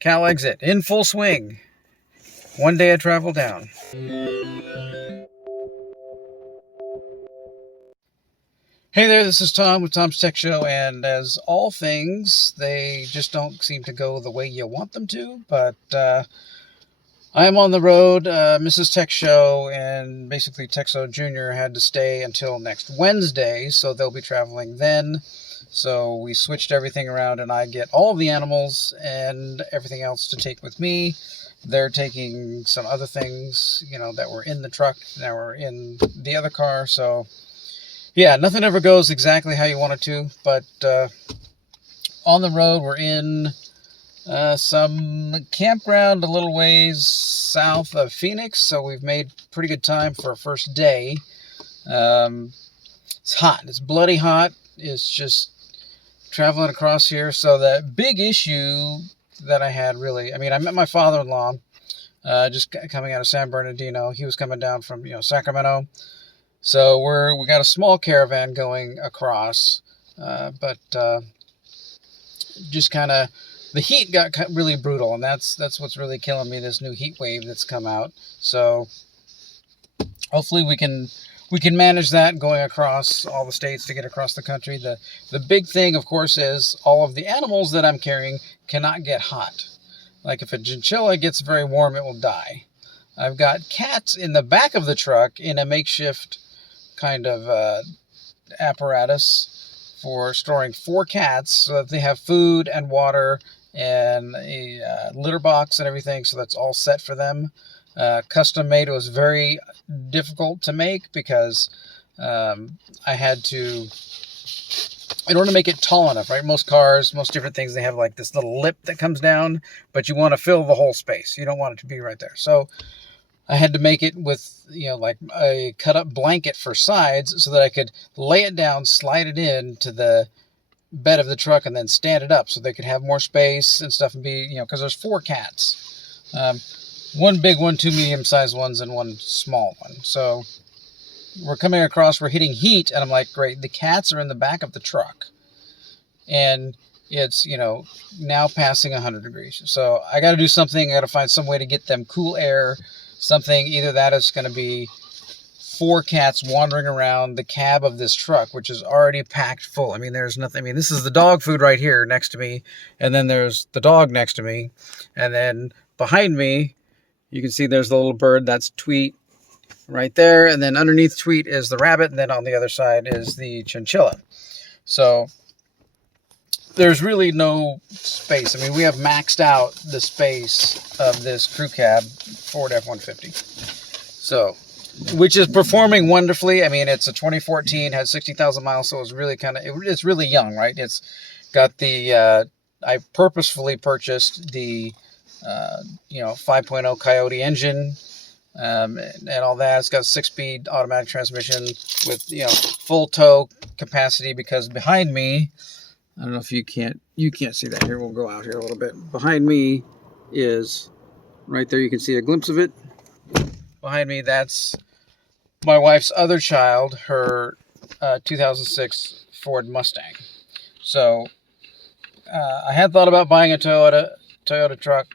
CalExit in full swing. One day I travel down. Hey there, this is Tom with Tom's Tech Show, and as all things, they just don't seem to go the way you want them to, but I'm on the road, Mrs. Tech Show, and basically Texo Jr. had to stay until next Wednesday, so they'll be traveling then. So we switched everything around, and I get all of the animals and everything else to take with me. They're taking some other things, that were in the truck, that were in the other car. So, yeah, nothing ever goes exactly how you want it to. But on the road, we're in some campground a little ways south of Phoenix. So we've made pretty good time for our first day. It's hot. It's bloody hot. It's just traveling across here. So the big issue that I had really, I met my father-in-law just coming out of San Bernardino. He was coming down from, Sacramento. So we got a small caravan going across, but just kind of the heat got really brutal, and that's what's really killing me, this new heat wave that's come out. So hopefully we can manage that going across all the states to get across the country. The big thing, of course, is all of the animals that I'm carrying cannot get hot. Like if a chinchilla gets very warm, it will die. I've got cats in the back of the truck in a makeshift kind of apparatus for storing 4 cats so that they have food and water and a litter box and everything. So that's all set for them. Custom made. It was very difficult to make because I had to, in order to make it tall enough, right? Most cars, most different things, they have like this little lip that comes down, but you want to fill the whole space. You don't want it to be right there. So I had to make it with, like a cut up blanket for sides so that I could lay it down, slide it in to the bed of the truck, and then stand it up so they could have more space and stuff and be, because there's 4 cats. One big one, 2 medium-sized ones, and 1 small one. So we're coming across, we're hitting heat, and I'm like, great, the cats are in the back of the truck. And it's, now passing 100 degrees. So I got to do something. I got to find some way to get them cool air, something. Either that is going to be 4 cats wandering around the cab of this truck, which is already packed full. There's nothing. This is the dog food right here next to me. And then there's the dog next to me. And then behind me, you can see there's the little bird. That's Tweet right there. And then underneath Tweet is the rabbit. And then on the other side is the chinchilla. So there's really no space. We have maxed out the space of this crew cab Ford F-150. So, which is performing wonderfully. It's a 2014, had 60,000 miles, so it's really it's really young, right? It's got the, I purposefully purchased the 5.0 Coyote engine, and all that. It's got a 6-speed automatic transmission with, full tow capacity, because behind me, I don't know if you can't see that here. We'll go out here a little bit. Behind me is, right there, you can see a glimpse of it. Behind me, that's my wife's other child, her 2006 Ford Mustang. So I had thought about buying a Toyota truck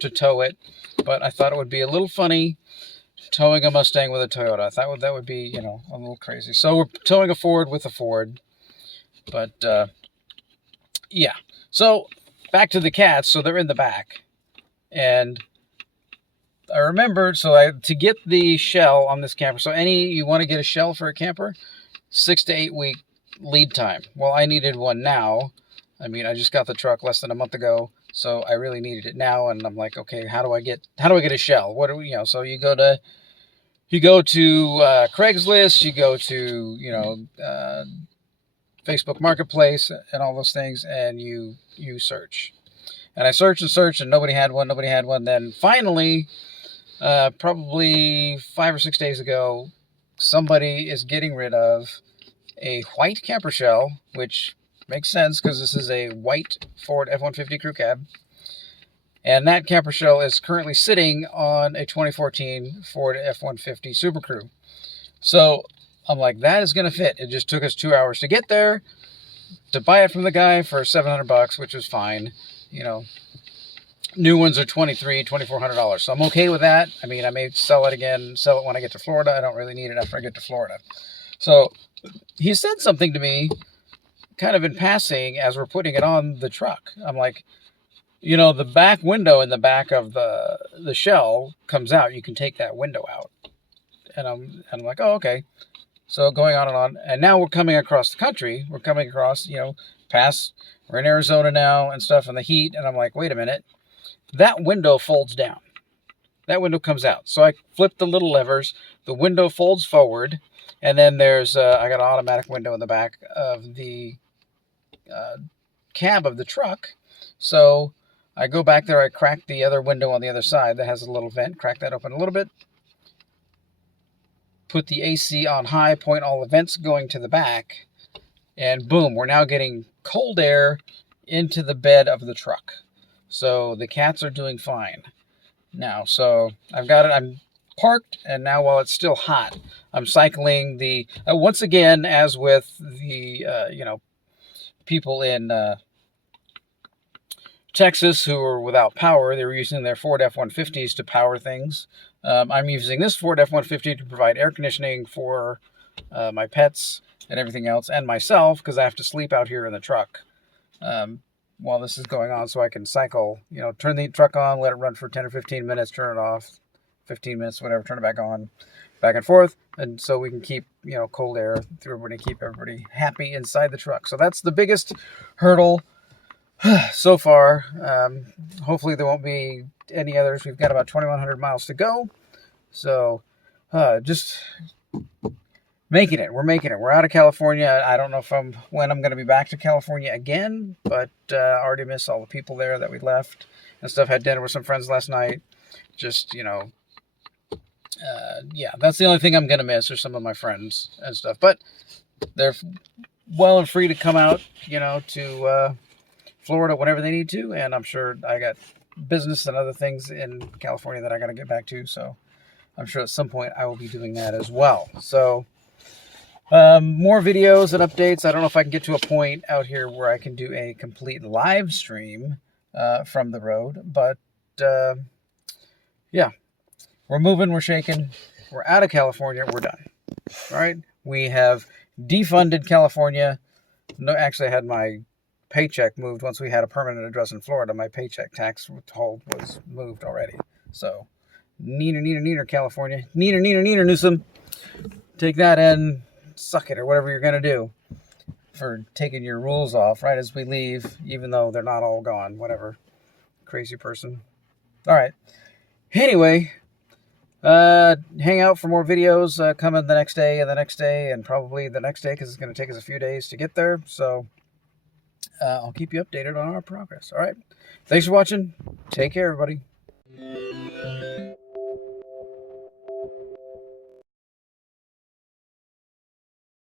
to tow it, but I thought it would be a little funny towing a Mustang with a Toyota. I thought that would be, a little crazy. So we're towing a Ford with a Ford. But yeah. So back to the cats. So they're in the back. And I remembered, to get the shell on this camper. So you want to get a shell for a camper, 6 to 8 week lead time. Well, I needed one now. I just got the truck less than a month ago, so I really needed it now. And I'm like, okay, how do I get a shell? What do we, So you go to Craigslist, you go to, Facebook Marketplace and all those things, and you search. And I searched and searched, and nobody had one. Then finally, probably 5 or 6 days ago, somebody is getting rid of a white camper shell, which makes sense because this is a white Ford F-150 crew cab. And that camper shell is currently sitting on a 2014 Ford F-150 Super Crew. So I'm like, that is going to fit. It just took us 2 hours to get there, to buy it from the guy for $700, which was fine, New ones are $2,400. So I'm okay with that. I mean, I may sell it again, sell it when I get to Florida. I don't really need it after I get to Florida. So he said something to me kind of in passing as we're putting it on the truck. I'm like, the back window in the back of the shell comes out. You can take that window out. And I'm like, oh, okay. So going on and on. And now we're coming across the country. We're coming across, past, we're in Arizona now and stuff in the heat. And I'm like, wait a minute. That window folds down. That window comes out. So I flip the little levers. The window folds forward. And then there's, I got an automatic window in the back of the cab of the truck. So I go back there. I crack the other window on the other side that has a little vent. Crack that open a little bit. Put the AC on high. Point all the vents going to the back. And boom, we're now getting cold air into the bed of the truck. So the cats are doing fine now. So I've got it. I'm parked, and now while it's still hot, I'm cycling the once again, as with the people in Texas who were without power. They were using their Ford F-150s to power things. I'm using this Ford F-150 to provide air conditioning for my pets and everything else, and myself, because I have to sleep out here in the truck while this is going on, so I can cycle, turn the truck on, let it run for 10 or 15 minutes, turn it off, 15 minutes, whatever, turn it back on, back and forth, and so we can keep, cold air through everybody, keep everybody happy inside the truck. So that's the biggest hurdle so far. Hopefully there won't be any others. We've got about 2,100 miles to go, so just making it. We're making it. We're out of California. I don't know when I'm going to be back to California again, but already miss all the people there that we left and stuff. Had dinner with some friends last night. Just, yeah, that's the only thing I'm going to miss, are some of my friends and stuff. But they're well and free to come out, to Florida whenever they need to. And I'm sure I got business and other things in California that I got to get back to. So I'm sure at some point I will be doing that as well. So more videos and updates. I don't know if I can get to a point out here where I can do a complete live stream from the road, but yeah, we're moving, we're shaking, we're out of California, we're done. All right, we have defunded California. No, actually, I had my paycheck moved once we had a permanent address in Florida. My paycheck tax hold was moved already. So, neener, California. Neener, Newsom. Take that and suck it, or whatever you're going to do for taking your rules off right as we leave, even though they're not all gone. Whatever. Crazy person. All right. Anyway, hang out for more videos coming the next day and the next day and probably the next day, because it's going to take us a few days to get there. So I'll keep you updated on our progress. All right. Thanks for watching. Take care, everybody.